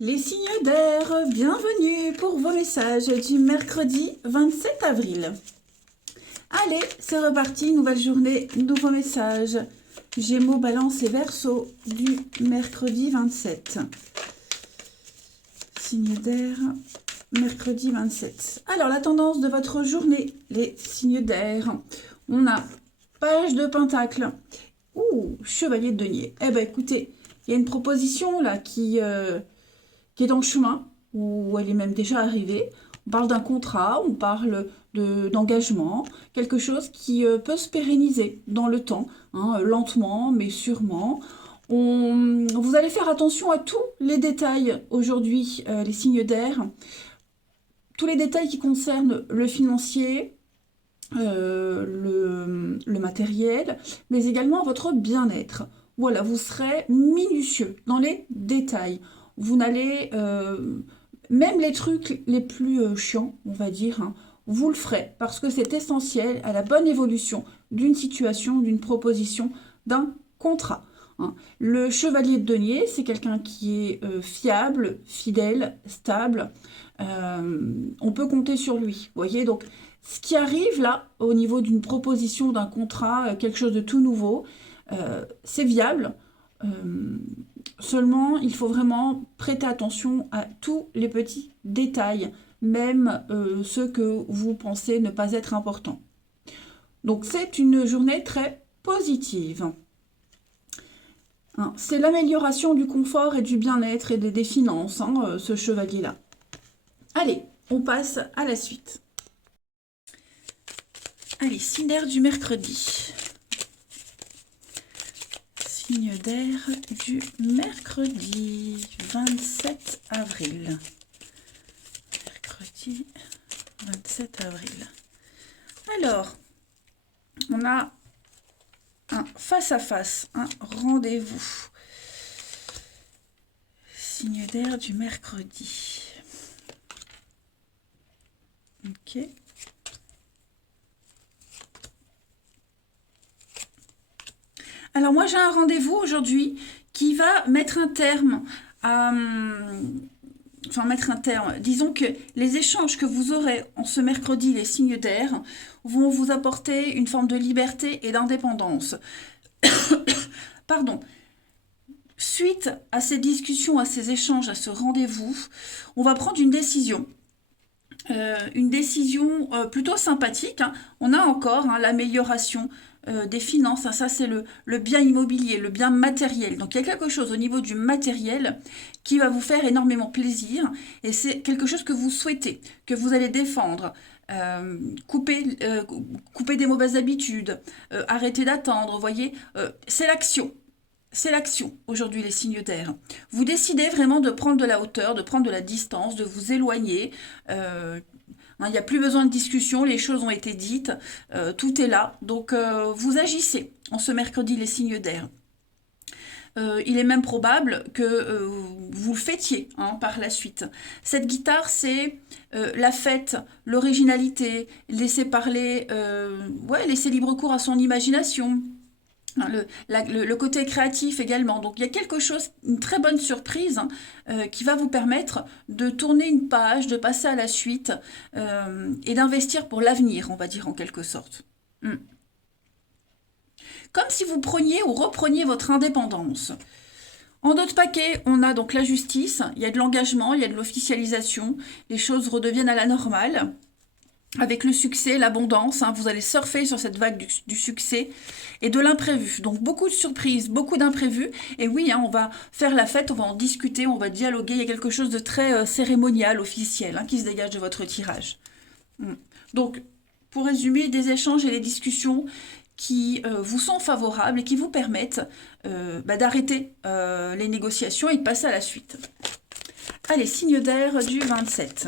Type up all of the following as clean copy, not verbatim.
Les signes d'air, bienvenue pour vos messages du mercredi 27 avril. Allez, c'est reparti, nouvelle journée, nouveaux messages. Gémeaux, Balance et Verseau du mercredi 27. Signes d'air, mercredi 27. Alors, la tendance de votre journée, les signes d'air. On a page de pentacle. Ouh, chevalier de denier. Eh ben, écoutez, il y a une proposition là qui est dans le chemin, ou elle est même déjà arrivée. On parle d'un contrat, on parle d'engagement, quelque chose qui peut se pérenniser dans le temps, hein, lentement mais sûrement. Vous allez faire attention à tous les détails aujourd'hui, les signes d'air, tous les détails qui concernent le financier, le matériel, mais également votre bien-être. Voilà, vous serez minutieux dans les détails. Vous n'allez, même les trucs les plus chiants, on va dire, hein, vous le ferez parce que c'est essentiel à la bonne évolution d'une situation, d'une proposition, d'un contrat, hein. Le chevalier de denier, c'est quelqu'un qui est fiable, fidèle, stable. On peut compter sur lui. Vous voyez, donc ce qui arrive là, au niveau d'une proposition, d'un contrat, quelque chose de tout nouveau, c'est viable. Euh, Seulement, il faut vraiment prêter attention à tous les petits détails, même ceux que vous pensez ne pas être importants. Donc, c'est une journée très positive, hein. C'est l'amélioration du confort et du bien-être et des finances, hein, ce chevalier-là. Allez, on passe à la suite. Allez, signe d'air du mercredi. Signe d'air du mercredi 27 avril. Mercredi 27 avril. Alors, on a un face-à-face, un rendez-vous. Signe d'air du mercredi. Ok. Alors moi j'ai un rendez-vous aujourd'hui qui va mettre un terme à... Enfin mettre un terme. Disons que les échanges que vous aurez en ce mercredi, les signes d'air, vont vous apporter une forme de liberté et d'indépendance. Pardon. Suite à ces discussions, à ces échanges, à ce rendez-vous, on va prendre une décision plutôt sympathique, hein. On a encore, hein, l'amélioration des finances, hein. Ça c'est le bien immobilier, le bien matériel. Donc il y a quelque chose au niveau du matériel qui va vous faire énormément plaisir et c'est quelque chose que vous souhaitez, que vous allez défendre. Euh, couper, euh, couper des mauvaises habitudes, arrêter d'attendre, vous voyez, c'est l'action. C'est l'action, aujourd'hui, les signes d'air. Vous décidez vraiment de prendre de la hauteur, de prendre de la distance, de vous éloigner. Euh, hein, il n'y a plus besoin de discussion, les choses ont été dites, tout est là. Donc, vous agissez en ce mercredi, les signes d'air. Il est même probable que vous le fêtiez, hein, par la suite. Cette guitare, c'est la fête, l'originalité, laisser parler, ouais, laisser libre cours à son imagination. Hein, le côté créatif également. Donc il y a quelque chose, une très bonne surprise, hein, qui va vous permettre de tourner une page, de passer à la suite et d'investir pour l'avenir, on va dire en quelque sorte. Mm. Comme si vous preniez ou repreniez votre indépendance. En d'autres paquets, on a donc la justice, il y a de l'engagement, il y a de l'officialisation, les choses redeviennent à la normale. Avec le succès, l'abondance, hein, vous allez surfer sur cette vague du succès et de l'imprévu. Donc beaucoup de surprises, beaucoup d'imprévus. Et oui, hein, on va faire la fête, on va en discuter, on va dialoguer. Il y a quelque chose de très cérémonial, officiel, hein, qui se dégage de votre tirage. Donc, pour résumer, des échanges et des discussions qui vous sont favorables et qui vous permettent d'arrêter les négociations et de passer à la suite. Allez, signe d'air du 27.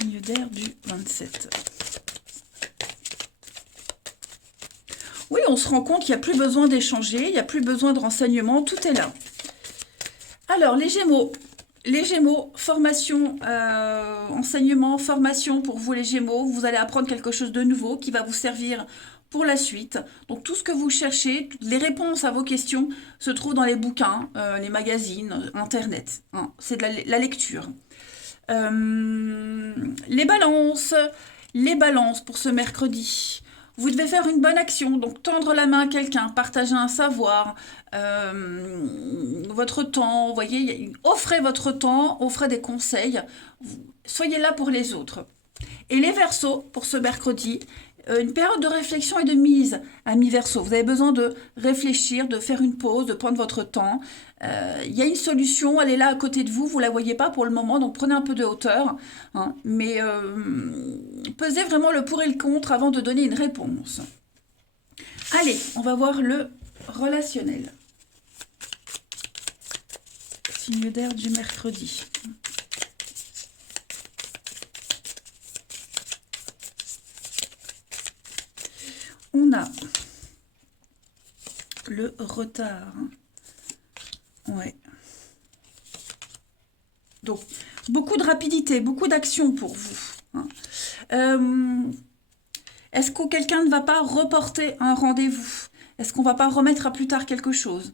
Signe d'air du 27. Oui, on se rend compte qu'il n'y a plus besoin d'échanger, il n'y a plus besoin de renseignements, tout est là. Alors, les Gémeaux, formation, enseignement, formation pour vous les Gémeaux, vous allez apprendre quelque chose de nouveau qui va vous servir pour la suite. Donc tout ce que vous cherchez, toutes les réponses à vos questions se trouvent dans les bouquins, les magazines, Internet. Hein. C'est de la lecture. Les balances. Les balances pour ce mercredi. Vous devez faire une bonne action, donc tendre la main à quelqu'un, partager un savoir, votre temps, vous voyez, offrez votre temps, offrez des conseils, soyez là pour les autres. Et les Verseaux, pour ce mercredi, une période de réflexion et de mise à mi-verso. Vous avez besoin de réfléchir, de faire une pause, de prendre votre temps. Il y a une solution, elle est là à côté de vous, vous ne la voyez pas pour le moment, donc prenez un peu de hauteur. Hein, mais pesez vraiment le pour et le contre avant de donner une réponse. Allez, on va voir le relationnel. Signe d'air du mercredi. On a le retard. Ouais. Donc, beaucoup de rapidité, beaucoup d'action pour vous. Hein. Est-ce que quelqu'un ne va pas reporter un rendez-vous? Est-ce qu'on ne va pas remettre à plus tard quelque chose?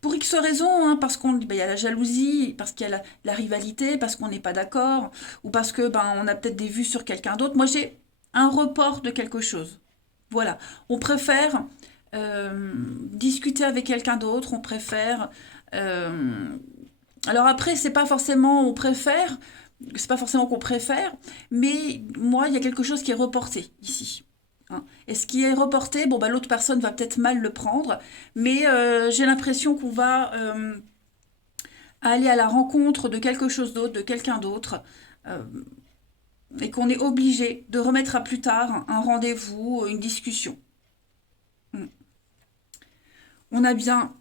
Pour X raisons, hein, parce qu'il y a la jalousie, parce qu'il y a la rivalité, parce qu'on n'est pas d'accord, ou parce que on a peut-être des vues sur quelqu'un d'autre. Moi, j'ai un report de quelque chose. Voilà. On préfère discuter avec quelqu'un d'autre, on préfère... alors après, c'est pas forcément c'est pas forcément qu'on préfère, mais moi, il y a quelque chose qui est reporté ici. Hein. Et ce qui est reporté, l'autre personne va peut-être mal le prendre, mais j'ai l'impression qu'on va aller à la rencontre de quelque chose d'autre, de quelqu'un d'autre, et qu'on est obligé de remettre à plus tard un rendez-vous, une discussion. On a bien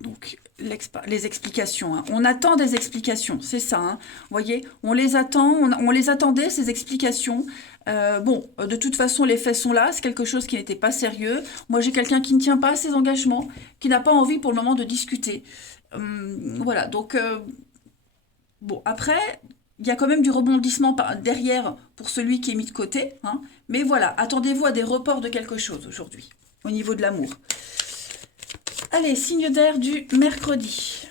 donc les explications. Hein. On attend des explications, c'est ça. Hein. Vous voyez, on les attend, on les attendait, ces explications. De toute façon, les faits sont là, c'est quelque chose qui n'était pas sérieux. Moi, j'ai quelqu'un qui ne tient pas à ses engagements, qui n'a pas envie pour le moment de discuter. Voilà, donc, après, il y a quand même du rebondissement derrière pour celui qui est mis de côté. Hein. Mais voilà, attendez-vous à des reports de quelque chose aujourd'hui, au niveau de l'amour. Allez, signe d'air du mercredi.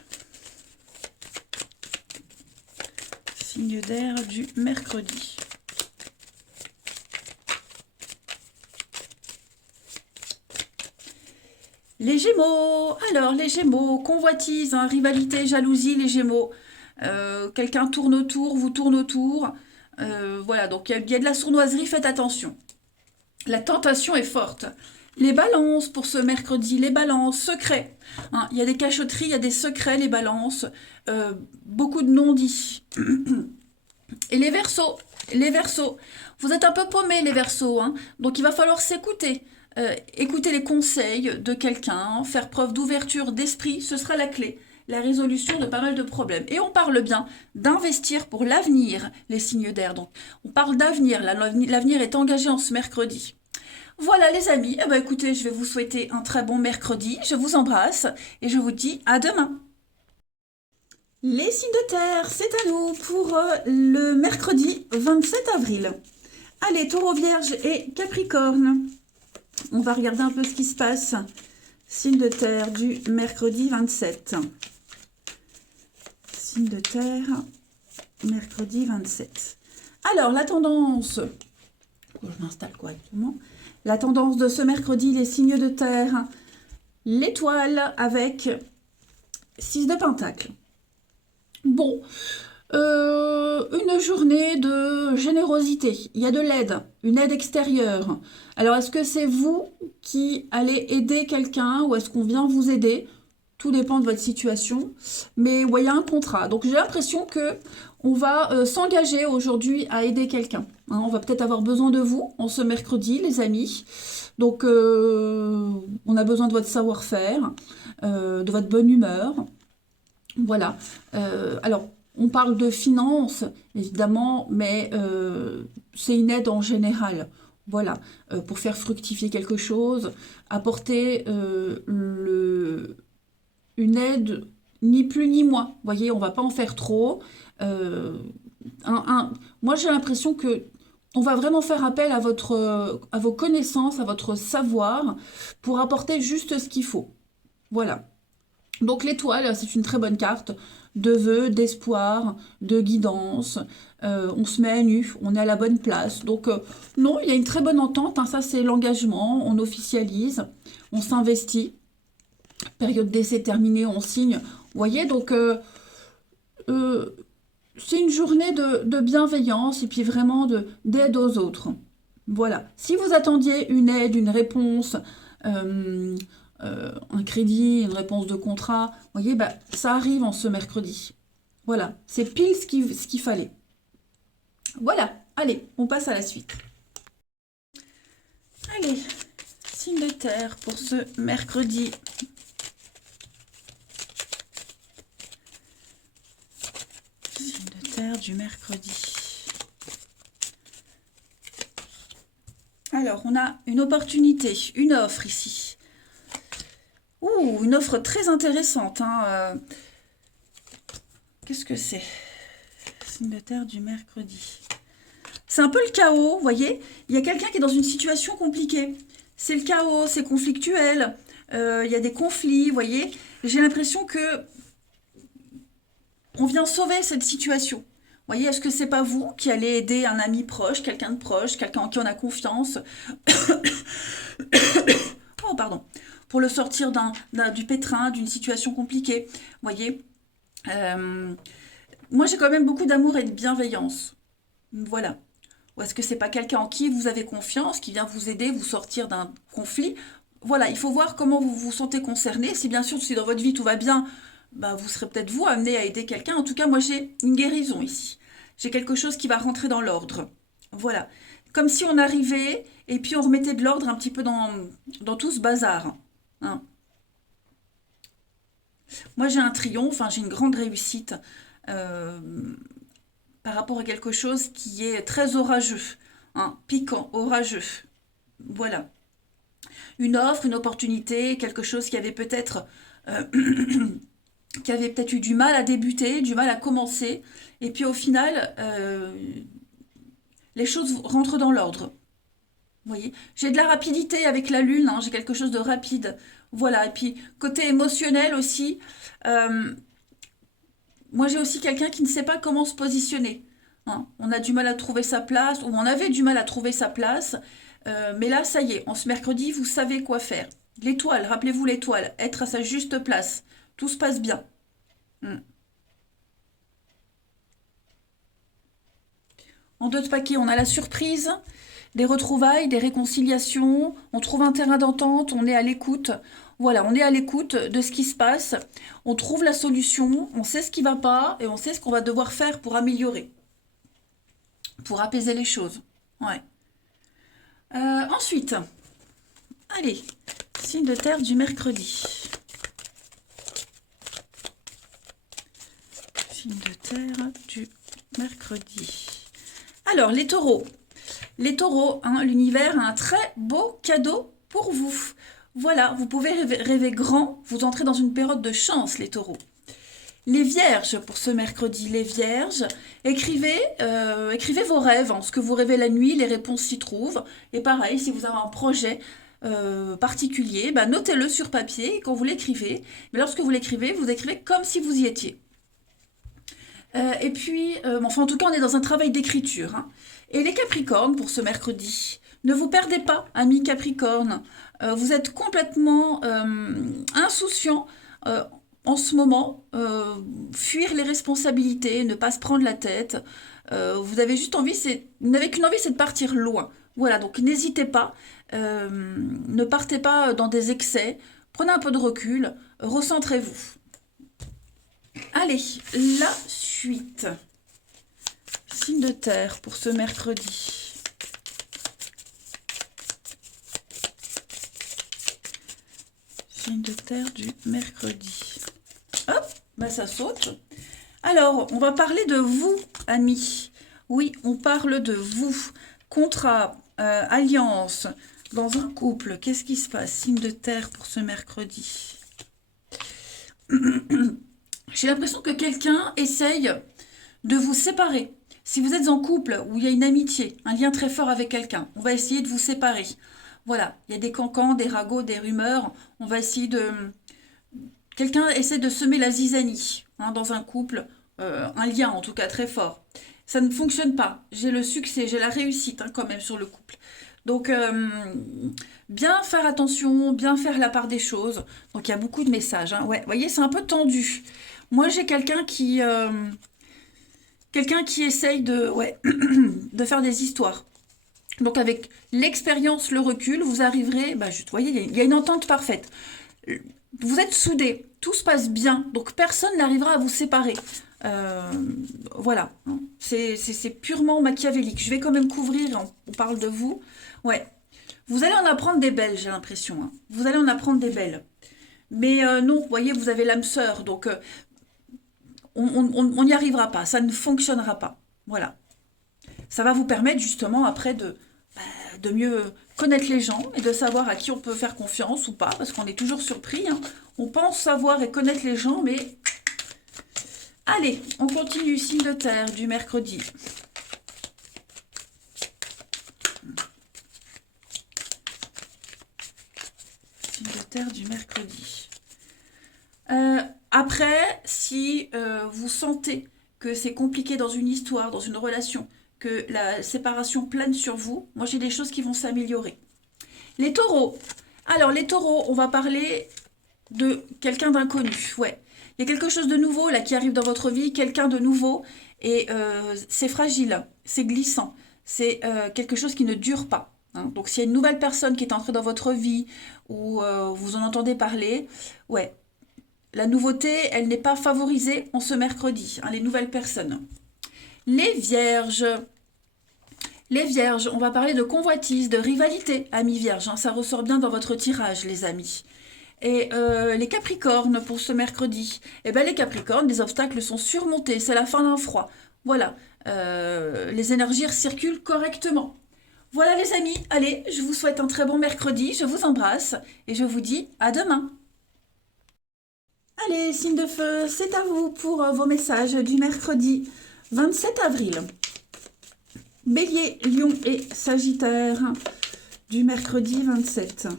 Signe d'air du mercredi. Les Gémeaux. Alors, les Gémeaux, convoitise, hein, rivalité, jalousie, les Gémeaux. Quelqu'un tourne autour, vous tourne autour. Voilà, donc il y a de la sournoiserie, faites attention. La tentation est forte. Les balances pour ce mercredi, les balances, secrets. Hein, il y a des cachotteries, il y a des secrets, les balances. Beaucoup de non-dits. Et les Verseaux, vous êtes un peu paumés les Verseaux, hein, donc il va falloir s'écouter. Écouter les conseils de quelqu'un, faire preuve d'ouverture d'esprit, ce sera la clé. La résolution de pas mal de problèmes. Et on parle bien d'investir pour l'avenir, les signes d'air. Donc, on parle d'avenir, l'avenir est engagé en ce mercredi. Voilà les amis, écoutez, je vais vous souhaiter un très bon mercredi, je vous embrasse et je vous dis à demain. Les signes de terre, c'est à nous pour le mercredi 27 avril. Allez, Taureau, Vierge et Capricorne. On va regarder un peu ce qui se passe. Signe de terre du mercredi 27. Signe de terre, mercredi 27. Alors, la tendance... Je m'installe correctement. La tendance de ce mercredi, les signes de terre, l'étoile avec 6 de Pentacle. Bon, une journée de générosité. Il y a de l'aide, une aide extérieure. Alors, est-ce que c'est vous qui allez aider quelqu'un ou est-ce qu'on vient vous aider? Tout dépend de votre situation. Mais il y a un contrat. Donc, j'ai l'impression que on va s'engager aujourd'hui à aider quelqu'un. Hein, on va peut-être avoir besoin de vous en ce mercredi, les amis. Donc, on a besoin de votre savoir-faire, de votre bonne humeur. Voilà. Alors, on parle de finances, évidemment, mais c'est une aide en général. Voilà. Pour faire fructifier quelque chose, apporter une aide, ni plus ni moins. Vous voyez, on ne va pas en faire trop. Moi, j'ai l'impression que on va vraiment faire appel à vos connaissances, à votre savoir, pour apporter juste ce qu'il faut. Voilà. Donc l'étoile, c'est une très bonne carte de vœux, d'espoir, de guidance. On se met à nu, on est à la bonne place. Donc non, il y a une très bonne entente, hein, ça c'est l'engagement, on officialise, on s'investit. Période d'essai terminée, on signe. Vous voyez, donc c'est une journée de bienveillance et puis vraiment d'aide aux autres. Voilà. Si vous attendiez une aide, une réponse, euh, un crédit, une réponse de contrat, vous voyez, bah, ça arrive en ce mercredi. Voilà. C'est pile ce qu'il fallait. Voilà. Allez, on passe à la suite. Allez, signe de terre pour ce mercredi. Signe de terre du mercredi. Alors, on a une opportunité, une offre ici. Ouh, une offre très intéressante. Hein. Qu'est-ce que c'est? Signe de terre du mercredi. C'est un peu le chaos, vous voyez. Il y a quelqu'un qui est dans une situation compliquée. C'est le chaos, c'est conflictuel. Il y a des conflits, vous voyez. J'ai l'impression que on vient sauver cette situation. Vous voyez, est-ce que c'est pas vous qui allez aider un ami proche, quelqu'un de proche, quelqu'un en qui on a confiance? Oh, pardon. Pour le sortir du pétrin, d'une situation compliquée. Vous voyez. Moi, j'ai quand même beaucoup d'amour et de bienveillance. Voilà. Ou est-ce que c'est pas quelqu'un en qui vous avez confiance, qui vient vous aider, vous sortir d'un conflit? Voilà, il faut voir comment vous vous sentez concerné. Si bien sûr, si dans votre vie tout va bien, bah, vous serez peut-être vous amené à aider quelqu'un. En tout cas, moi j'ai une guérison ici. J'ai quelque chose qui va rentrer dans l'ordre. Voilà. Comme si on arrivait et puis on remettait de l'ordre un petit peu dans tout ce bazar. Hein. Moi j'ai un triomphe, hein, j'ai une grande réussite. Euh, Par rapport à quelque chose qui est très orageux, hein, piquant, orageux. Voilà. Une offre, une opportunité, quelque chose qui avait peut-être qui avait peut-être eu du mal à débuter, du mal à commencer, et puis au final, les choses rentrent dans l'ordre. Vous voyez, j'ai de la rapidité avec la lune, hein, j'ai quelque chose de rapide. Voilà, et puis côté émotionnel aussi, euh, moi j'ai aussi quelqu'un qui ne sait pas comment se positionner. Hein. On a du mal à trouver sa place, ou on avait du mal à trouver sa place, mais là ça y est, en ce mercredi, vous savez quoi faire. L'étoile, rappelez-vous l'étoile, être à sa juste place, tout se passe bien. Hmm. En deux de paquets, on a la surprise, des retrouvailles, des réconciliations, on trouve un terrain d'entente, on est à l'écoute. Voilà, on est à l'écoute de ce qui se passe, on trouve la solution, on sait ce qui ne va pas et on sait ce qu'on va devoir faire pour améliorer, pour apaiser les choses. Ouais. Ensuite, allez, signe de terre du mercredi. Signe de terre du mercredi. Alors, les taureaux. Les taureaux, hein, l'univers a un très beau cadeau pour vous. Voilà, vous pouvez rêver grand, vous entrez dans une période de chance, les taureaux. Les vierges, pour ce mercredi, les vierges, écrivez vos rêves, hein, ce que vous rêvez la nuit, les réponses s'y trouvent. Et pareil, si vous avez un projet particulier, bah, notez-le sur papier quand vous l'écrivez. Mais lorsque vous l'écrivez, vous écrivez comme si vous y étiez. Et puis, enfin en tout cas, on est dans un travail d'écriture. Hein. Et les Capricornes, pour ce mercredi, ne vous perdez pas, amis Capricornes. Vous êtes complètement insouciants en ce moment. Fuir les responsabilités, ne pas se prendre la tête. Vous avez juste envie, vous n'avez qu'une envie, c'est de partir loin. Voilà, donc n'hésitez pas. Ne partez pas dans des excès. Prenez un peu de recul. Recentrez-vous. Allez, la suite. Signe de terre pour ce mercredi. Signe de terre du mercredi. Hop, bah ça saute. Alors, on va parler de vous, amis. Oui, on parle de vous. Contrat, alliance, dans un couple. Qu'est-ce qui se passe? Signe de terre pour ce mercredi. J'ai l'impression que quelqu'un essaye de vous séparer. Si vous êtes en couple où il y a une amitié, un lien très fort avec quelqu'un, on va essayer de vous séparer. Voilà, il y a des cancans, des ragots, des rumeurs. On va essayer de... Quelqu'un essaie de semer la zizanie dans un couple, un lien en tout cas très fort. Ça ne fonctionne pas. J'ai le succès, j'ai la réussite quand même sur le couple. Donc, bien faire attention, bien faire la part des choses. Donc, il y a beaucoup de messages. Ouais, vous voyez, c'est un peu tendu. Moi, j'ai quelqu'un qui essaye de, ouais, de faire des histoires. Donc, avec l'expérience, le recul, vous arriverez, bah, juste, vous voyez, il y a une entente parfaite. Vous êtes soudés, tout se passe bien, donc personne n'arrivera à vous séparer. Euh, voilà, c'est purement machiavélique. Je vais quand même couvrir, on parle de vous. Ouais, vous allez en apprendre des belles, j'ai l'impression. Vous allez en apprendre des belles. Mais non, vous voyez, vous avez l'âme sœur, donc on n'y arrivera pas, ça ne fonctionnera pas. Voilà. Ça va vous permettre justement après de mieux connaître les gens et de savoir à qui on peut faire confiance ou pas, parce qu'on est toujours surpris. On pense savoir et connaître les gens, mais... Allez, on continue, signe de terre du mercredi. Signe de terre du mercredi. Après, si vous sentez que c'est compliqué dans une histoire, dans une relation, que la séparation plane sur vous, moi j'ai des choses qui vont s'améliorer. Les taureaux. Alors les taureaux, on va parler de quelqu'un d'inconnu. Ouais. Il y a quelque chose de nouveau là qui arrive dans votre vie, quelqu'un de nouveau, et c'est fragile, c'est glissant, c'est quelque chose qui ne dure pas. Donc s'il y a une nouvelle personne qui est entrée dans votre vie, ou vous en entendez parler, ouais, la nouveauté, elle n'est pas favorisée en ce mercredi, les nouvelles personnes. Les vierges. Les vierges, on va parler de convoitise, de rivalité, amis vierges. Ça ressort bien dans votre tirage, les amis. Et les capricornes pour ce mercredi. Eh bien, les capricornes, les obstacles sont surmontés. C'est la fin d'un froid. Voilà. Les énergies circulent correctement. Voilà, les amis. Allez, je vous souhaite un très bon mercredi. Je vous embrasse et je vous dis à demain. Allez, signe de feu, c'est à vous pour vos messages du mercredi 27 avril. Bélier, Lion et Sagittaire du mercredi 27.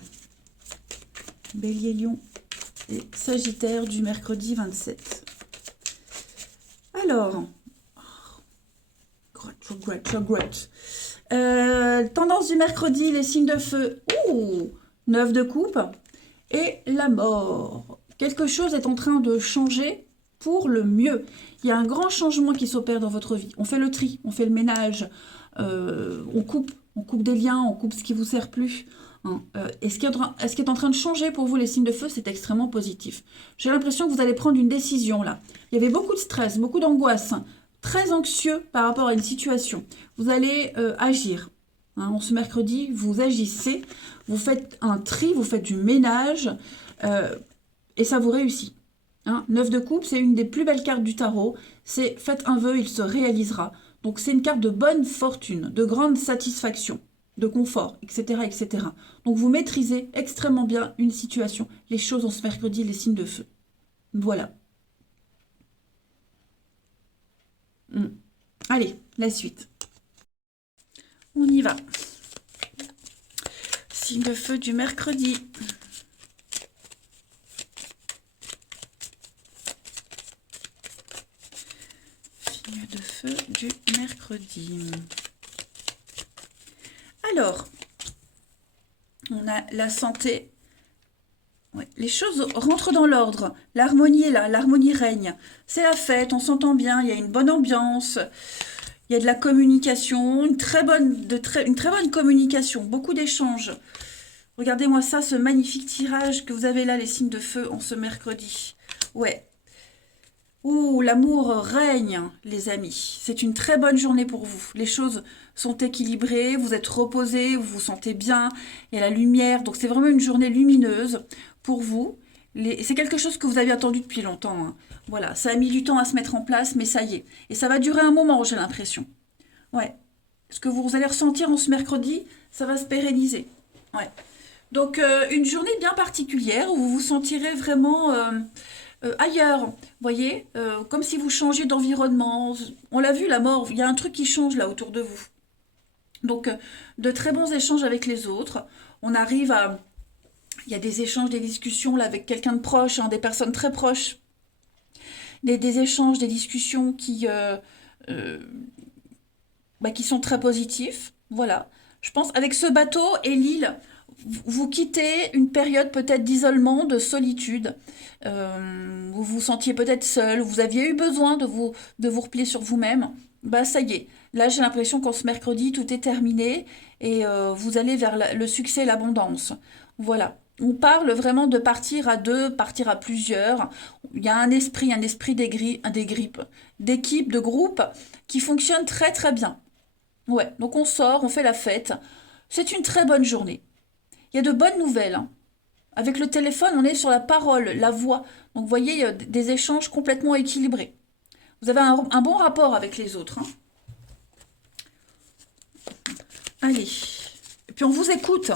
Bélier, Lion et Sagittaire du mercredi 27. Alors, tendance du mercredi, les signes de feu. Ouh, 9 de coupe et la mort. Quelque chose est en train de changer pour le mieux. Il y a un grand changement qui s'opère dans votre vie. On fait le tri, on fait le ménage, on coupe des liens, on coupe ce qui ne vous sert plus. Et ce qui est en train de changer pour vous, les signes de feu, c'est extrêmement positif. J'ai l'impression que vous allez prendre une décision là. Il y avait beaucoup de stress, beaucoup d'angoisse, très anxieux par rapport à une situation. Vous allez agir. En ce mercredi, vous agissez, vous faites un tri, vous faites du ménage, et ça vous réussit. 9 de coupe, c'est une des plus belles cartes du tarot. C'est faites un vœu, il se réalisera. Donc c'est une carte de bonne fortune, de grande satisfaction, de confort, etc., etc. Donc vous maîtrisez extrêmement bien une situation, les choses en ce mercredi, les signes de feu. Voilà. Allez, la suite. On y va. Signe de feu du mercredi. Signe de feu du mercredi. Alors, on a la santé. Ouais, les choses rentrent dans l'ordre. L'harmonie est là, l'harmonie règne. C'est la fête, on s'entend bien, il y a une bonne ambiance. Il y a de la communication, une très bonne communication, beaucoup d'échanges. Regardez-moi ça, ce magnifique tirage que vous avez là, les signes de feu, en ce mercredi. Ouais. Ouh, l'amour règne, les amis. C'est une très bonne journée pour vous. Les choses sont équilibrées, vous êtes reposés, vous vous sentez bien, il y a la lumière. Donc c'est vraiment une journée lumineuse pour vous. C'est quelque chose que vous avez attendu depuis longtemps. Voilà, ça a mis du temps à se mettre en place, mais ça y est. Et ça va durer un moment, j'ai l'impression. Ouais. Ce que vous allez ressentir en ce mercredi, ça va se pérenniser. Ouais. Donc, une journée bien particulière où vous vous sentirez vraiment ailleurs, vous voyez, comme si vous changez d'environnement. On l'a vu, la mort, il y a un truc qui change là autour de vous. Donc, de très bons échanges avec les autres. On arrive à... Il y a des échanges, des discussions là avec quelqu'un de proche, hein, des personnes très proches, des échanges, des discussions euh, qui sont très positifs. Voilà. Je pense avec ce bateau et l'île, vous quittez une période peut-être d'isolement, de solitude. Vous vous sentiez peut-être seul, vous aviez eu besoin de vous replier sur vous-même. Bah ça y est. Là, j'ai l'impression qu'en ce mercredi, tout est terminé et vous allez vers le succès et l'abondance. Voilà. On parle vraiment de partir à deux, partir à plusieurs. Il y a un esprit des grippes, d'équipe, de groupe qui fonctionne très très bien. Ouais, donc on sort, on fait la fête. C'est une très bonne journée. Il y a de bonnes nouvelles, hein. Avec le téléphone, on est sur la parole, la voix. Donc vous voyez, des échanges complètement équilibrés. Vous avez un bon rapport avec les autres, hein. Allez. Et puis on vous écoute.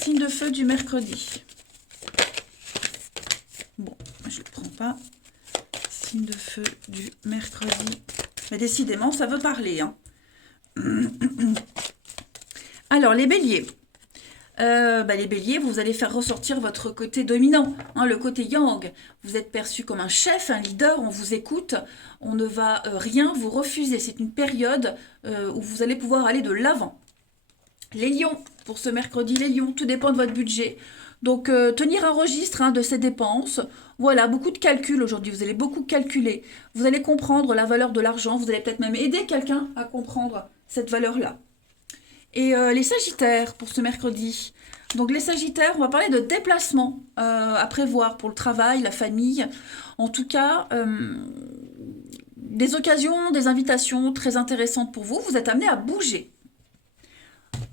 Signe de feu du mercredi. Bon, je ne le prends pas. Signe de feu du mercredi. Mais décidément, ça veut parler, hein. Alors, les béliers. Les béliers, vous allez faire ressortir votre côté dominant, hein, le côté yang. Vous êtes perçu comme un chef, un leader, on vous écoute, on ne va rien vous refuser. C'est une période où vous allez pouvoir aller de l'avant. Les lions, pour ce mercredi, les lions, tout dépend de votre budget. Donc, tenir un registre, hein, de ces dépenses. Voilà, beaucoup de calculs aujourd'hui, vous allez beaucoup calculer. Vous allez comprendre la valeur de l'argent, vous allez peut-être même aider quelqu'un à comprendre cette valeur-là. Et les sagittaires, pour ce mercredi. Donc les sagittaires, on va parler de déplacements à prévoir pour le travail, la famille. En tout cas, des occasions, des invitations très intéressantes pour vous. Vous êtes amenés à bouger.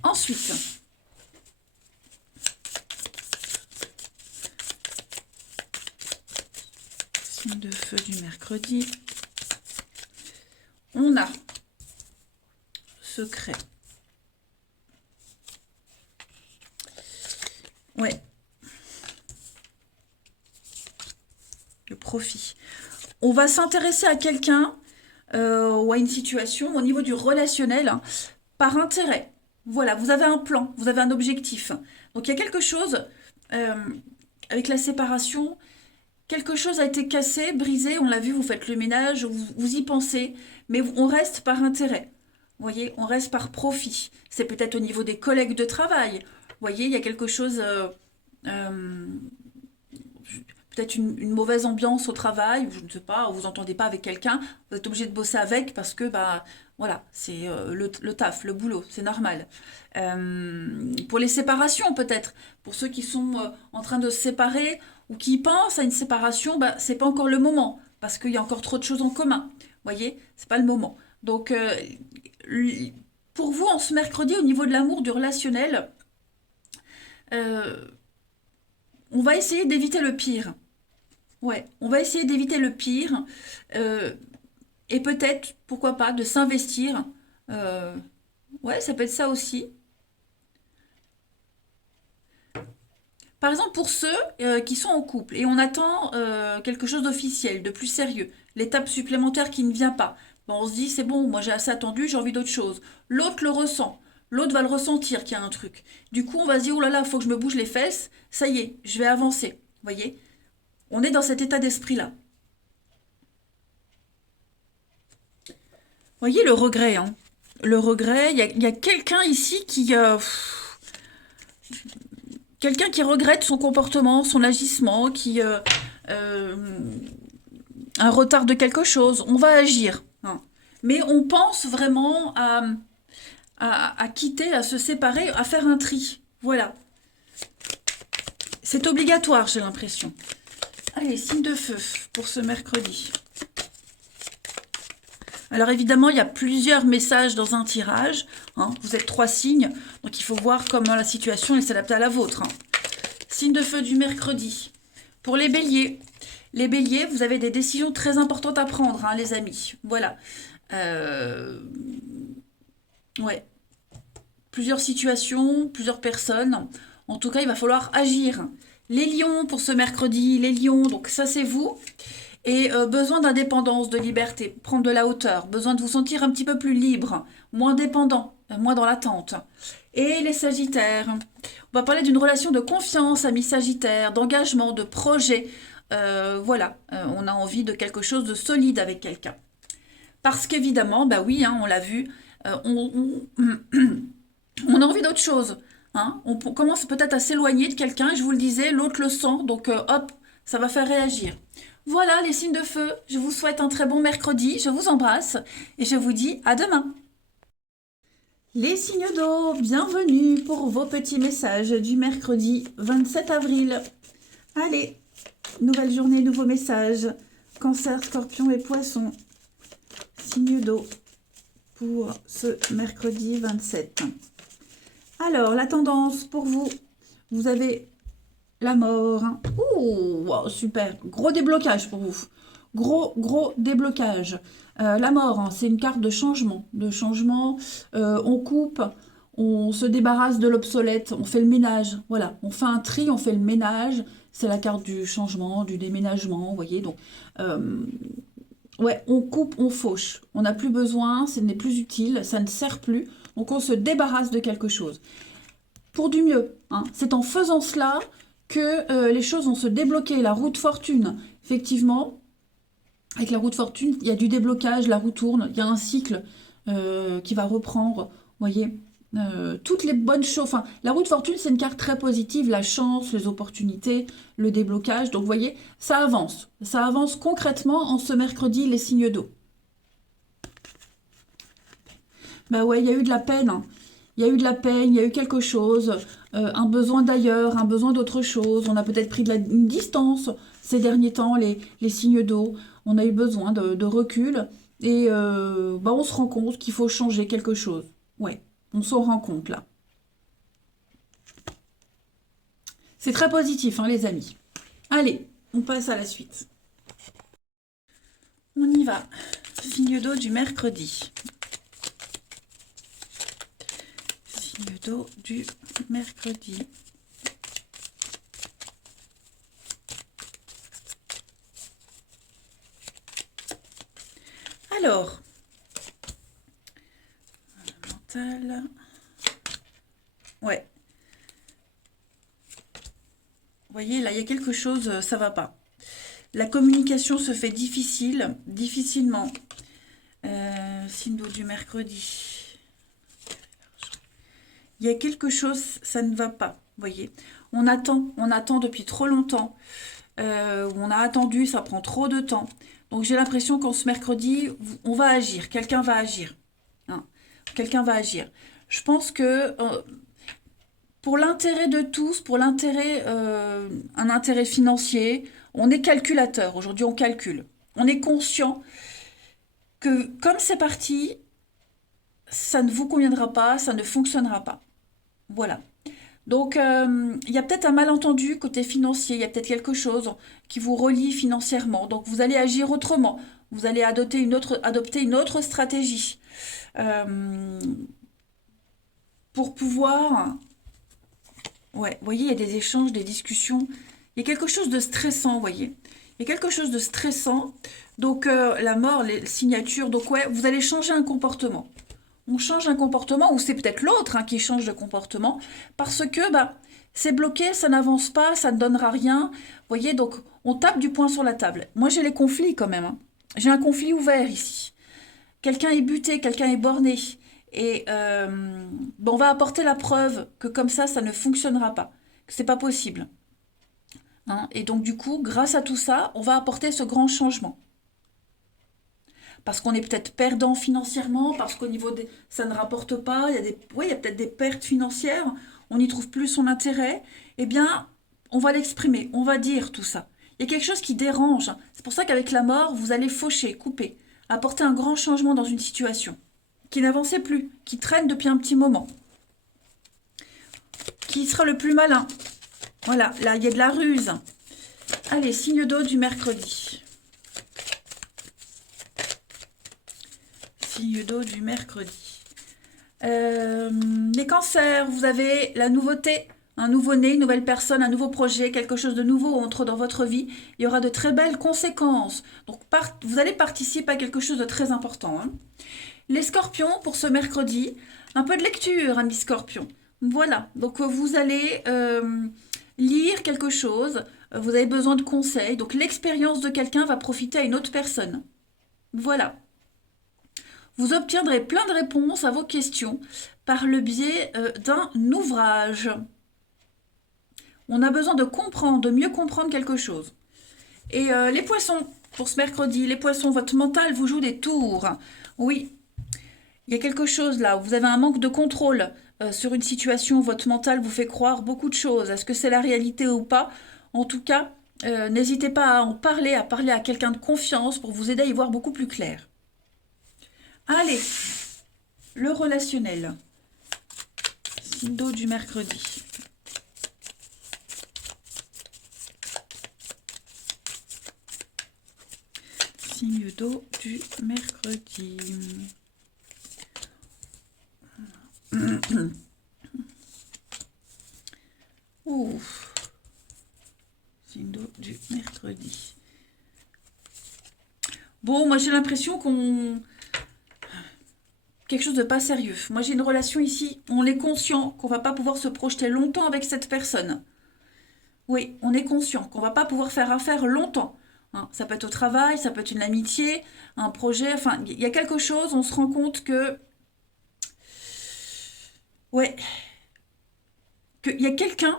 Ensuite, signe de feu du mercredi. On a secret. Ouais. Le profit. On va s'intéresser à quelqu'un ou à une situation au niveau du relationnel, hein, par intérêt. Voilà, vous avez un plan, vous avez un objectif. Donc il y a quelque chose euh, avec la séparation, quelque chose a été cassé, brisé, on l'a vu, vous faites le ménage, vous y pensez, mais on reste par intérêt. Vous voyez, on reste par profit. C'est peut-être au niveau des collègues de travail. Vous voyez, il y a quelque chose, euh, peut-être une mauvaise ambiance au travail, ou je ne sais pas, vous entendez pas avec quelqu'un, vous êtes obligé de bosser avec parce que, bah, voilà, c'est le taf, le boulot, c'est normal. Pour les séparations, peut-être, pour ceux qui sont en train de se séparer ou qui pensent à une séparation, bah, c'est pas encore le moment parce qu'il y a encore trop de choses en commun. Vous voyez, c'est pas le moment. Donc, pour vous, en ce mercredi, au niveau de l'amour, du relationnel, euh, on va essayer d'éviter le pire. Ouais, on va essayer d'éviter le pire euh, et peut-être, pourquoi pas, de s'investir. Euh, ouais, ça peut être ça aussi. Par exemple, pour ceux qui sont en couple et on attend quelque chose d'officiel, de plus sérieux, l'étape supplémentaire qui ne vient pas. Bon, on se dit, c'est bon, moi j'ai assez attendu, j'ai envie d'autre chose. L'autre le ressent. L'autre va le ressentir qu'il y a un truc. Du coup, on va se dire, oh là là, il faut que je me bouge les fesses. Ça y est, je vais avancer. Vous voyez? On est dans cet état d'esprit-là. Vous voyez le regret, hein. Le regret, il y a quelqu'un ici quelqu'un qui regrette son comportement, son agissement, euh, un retard de quelque chose. On va agir, hein. Mais on pense vraiment à quitter, à se séparer, à faire un tri. Voilà. C'est obligatoire, j'ai l'impression. Allez, signe de feu pour ce mercredi. Alors évidemment, il y a plusieurs messages dans un tirage, hein. Vous êtes 3 signes, donc il faut voir comment la situation s'adapte à la vôtre, hein. Signe de feu du mercredi. Pour les béliers, vous avez des décisions très importantes à prendre, hein, les amis. Voilà. Euh, ouais. Plusieurs situations, plusieurs personnes. En tout cas, il va falloir agir. Les lions pour ce mercredi, les lions, donc ça c'est vous. Et besoin d'indépendance, de liberté, prendre de la hauteur, besoin de vous sentir un petit peu plus libre, moins dépendant, moins dans l'attente. Et les sagittaires, on va parler d'une relation de confiance, amis sagittaires, d'engagement, de projet. Voilà, on a envie de quelque chose de solide avec quelqu'un. Parce qu'évidemment, bah oui, hein, on l'a vu, on a envie d'autre chose. Hein. On commence peut-être à s'éloigner de quelqu'un, je vous le disais, l'autre le sent, donc hop, ça va faire réagir. Voilà les signes de feu, je vous souhaite un très bon mercredi, je vous embrasse et je vous dis à demain. Les signes d'eau, bienvenue pour vos petits messages du mercredi 27 avril. Allez, nouvelle journée, nouveaux messages. Cancer, scorpion et poisson. Signes d'eau pour ce mercredi 27. Alors, la tendance pour vous, vous avez la mort. Ouh, wow, super. Gros déblocage pour vous. Gros déblocage. La mort, hein, c'est une carte de changement. On coupe, on se débarrasse de l'obsolète, on fait le ménage. Voilà, on fait un tri, on fait le ménage. C'est la carte du changement, du déménagement, vous voyez. Donc, ouais, on coupe, on fauche. On n'a plus besoin, ce n'est plus utile, ça ne sert plus. Donc, on se débarrasse de quelque chose. Pour du mieux, hein. C'est en faisant cela que les choses vont se débloquer. La roue de fortune, effectivement, avec la roue de fortune, il y a du déblocage, la roue tourne, il y a un cycle qui va reprendre, vous voyez, toutes les bonnes choses. Enfin, la roue de fortune, c'est une carte très positive, la chance, les opportunités, le déblocage. Donc, vous voyez, ça avance. Ça avance concrètement en ce mercredi, les signes d'eau. Bah ouais, il y a eu de la peine, hein. Il y a eu de la peine, il y a eu quelque chose, un besoin d'ailleurs, un besoin d'autre chose. On a peut-être pris une distance ces derniers temps, les signes d'eau. On a eu besoin de recul et bah on se rend compte qu'il faut changer quelque chose. Ouais, on s'en rend compte là. C'est très positif, hein, les amis. Allez, on passe à la suite. On y va. Signe d'eau du mercredi. Signe d'eau du mercredi. Alors, mental. Ouais. Vous voyez, là, il y a quelque chose, ça va pas. La communication se fait difficilement. Signe d'eau du mercredi. Il y a quelque chose, ça ne va pas. Vous voyez, on attend depuis trop longtemps. On a attendu, ça prend trop de temps. Donc j'ai l'impression qu'en ce mercredi, on va agir. Quelqu'un va agir. Hein. Quelqu'un va agir. Je pense que pour l'intérêt de tous, pour l'intérêt, un intérêt financier, on est calculateur. Aujourd'hui, on calcule. On est conscient que comme c'est parti, ça ne vous conviendra pas, ça ne fonctionnera pas. Voilà. Donc, il y a peut-être un malentendu côté financier, il y a peut-être quelque chose qui vous relie financièrement. Donc, vous allez agir autrement. Vous allez adopter une autre stratégie pour pouvoir... Ouais, vous voyez, il y a des échanges, des discussions. Il y a quelque chose de stressant, vous voyez. Il y a quelque chose de stressant. Donc, la mort, les signatures. Donc, ouais, vous allez changer un comportement. On change un comportement, ou c'est peut-être l'autre hein, qui change de comportement, parce que bah, c'est bloqué, ça n'avance pas, ça ne donnera rien. Vous voyez, donc on tape du poing sur la table. Moi, j'ai les conflits quand même. Hein. J'ai un conflit ouvert ici. Quelqu'un est buté, quelqu'un est borné. Et on va apporter la preuve que comme ça ne fonctionnera pas, que c'est pas possible. Hein. Et donc, du coup, grâce à tout ça, on va apporter ce grand changement. Parce qu'on est peut-être perdant financièrement, parce qu'au niveau des... ça ne rapporte pas, il y a peut-être des pertes financières, on n'y trouve plus son intérêt, eh bien, on va l'exprimer, on va dire tout ça. Il y a quelque chose qui dérange. C'est pour ça qu'avec la mort, vous allez faucher, couper, apporter un grand changement dans une situation qui n'avançait plus, qui traîne depuis un petit moment. Qui sera le plus malin? Voilà, là, il y a de la ruse. Allez, signe d'eau du mercredi. Signe d'eau du mercredi. Les cancers, vous avez la nouveauté, un nouveau-né, une nouvelle personne, un nouveau projet, quelque chose de nouveau entre dans votre vie, il y aura de très belles conséquences. Donc vous allez participer à quelque chose de très important, hein. Les scorpions, pour ce mercredi, un peu de lecture, amis scorpions. Voilà, donc vous allez lire quelque chose, vous avez besoin de conseils, donc l'expérience de quelqu'un va profiter à une autre personne. Voilà. Vous obtiendrez plein de réponses à vos questions par le biais d'un ouvrage. On a besoin de comprendre, de mieux comprendre quelque chose. Et les poissons, pour ce mercredi, les poissons, votre mental vous joue des tours. Oui, il y a quelque chose là, où vous avez un manque de contrôle sur une situation, votre mental vous fait croire beaucoup de choses. Est-ce que c'est la réalité ou pas? En tout cas, n'hésitez pas à en parler, à quelqu'un de confiance pour vous aider à y voir beaucoup plus clair. Allez, le relationnel. Signe d'eau du mercredi. Signe d'eau du mercredi. Ouf. Signe d'eau du mercredi. Bon, moi j'ai l'impression qu'on... quelque chose de pas sérieux. Moi j'ai une relation ici, on est conscient qu'on va pas pouvoir se projeter longtemps avec cette personne. Oui, on est conscient qu'on va pas pouvoir faire affaire longtemps. Hein, ça peut être au travail, ça peut être une amitié, un projet, enfin, il y a quelque chose, on se rend compte que... Ouais, qu'il y a quelqu'un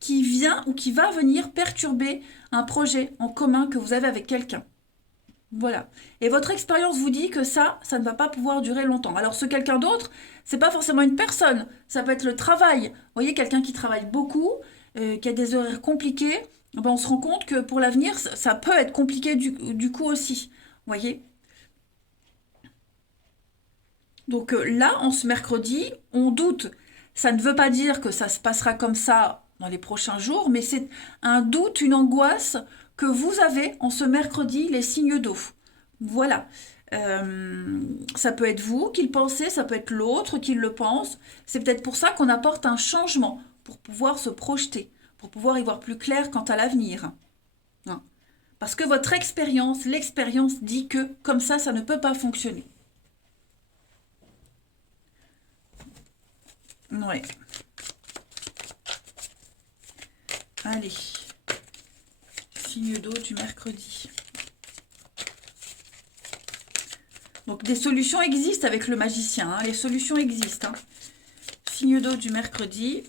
qui vient ou qui va venir perturber un projet en commun que vous avez avec quelqu'un. Voilà. Et votre expérience vous dit que ça ne va pas pouvoir durer longtemps. Alors ce quelqu'un d'autre, c'est pas forcément une personne, ça peut être le travail. Vous voyez, quelqu'un qui travaille beaucoup, qui a des horaires compliqués, ben, on se rend compte que pour l'avenir, ça peut être compliqué du coup aussi. Vous voyez? Donc là, en ce mercredi, on doute. Ça ne veut pas dire que ça se passera comme ça dans les prochains jours, mais c'est un doute, une angoisse que vous avez en ce mercredi, les signes d'eau. Voilà. Ça peut être vous qui le pensez, ça peut être l'autre qui le pense. C'est peut-être pour ça qu'on apporte un changement, pour pouvoir se projeter, pour pouvoir y voir plus clair quant à l'avenir. Hein. Parce que votre expérience, l'expérience dit que comme ça ne peut pas fonctionner. Ouais. Allez. Signe d'eau du mercredi. Donc des solutions existent avec le magicien. Hein, les solutions existent. Hein. Signe d'eau du mercredi.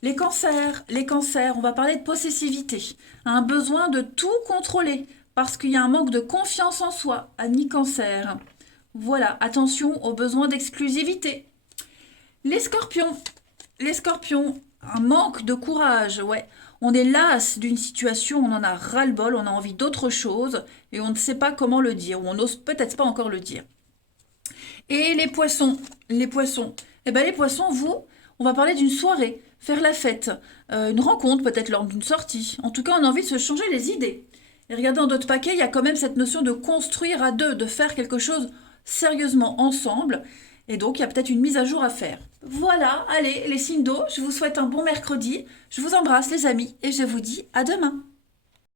Les cancers, on va parler de possessivité. Un besoin de tout contrôler parce qu'il y a un manque de confiance en soi, amis cancer. Voilà, attention aux besoins d'exclusivité. Les scorpions, un manque de courage, ouais. On est las d'une situation, on en a ras-le-bol, on a envie d'autre chose et on ne sait pas comment le dire, ou on n'ose peut-être pas encore le dire. Et les poissons, eh ben les poissons, vous, on va parler d'une soirée, faire la fête, une rencontre peut-être lors d'une sortie. En tout cas, on a envie de se changer les idées. Et regardez, dans d'autres paquets, il y a quand même cette notion de construire à deux, de faire quelque chose sérieusement ensemble. Et donc, il y a peut-être une mise à jour à faire. Voilà, allez, les signes d'eau, je vous souhaite un bon mercredi. Je vous embrasse, les amis, et je vous dis à demain.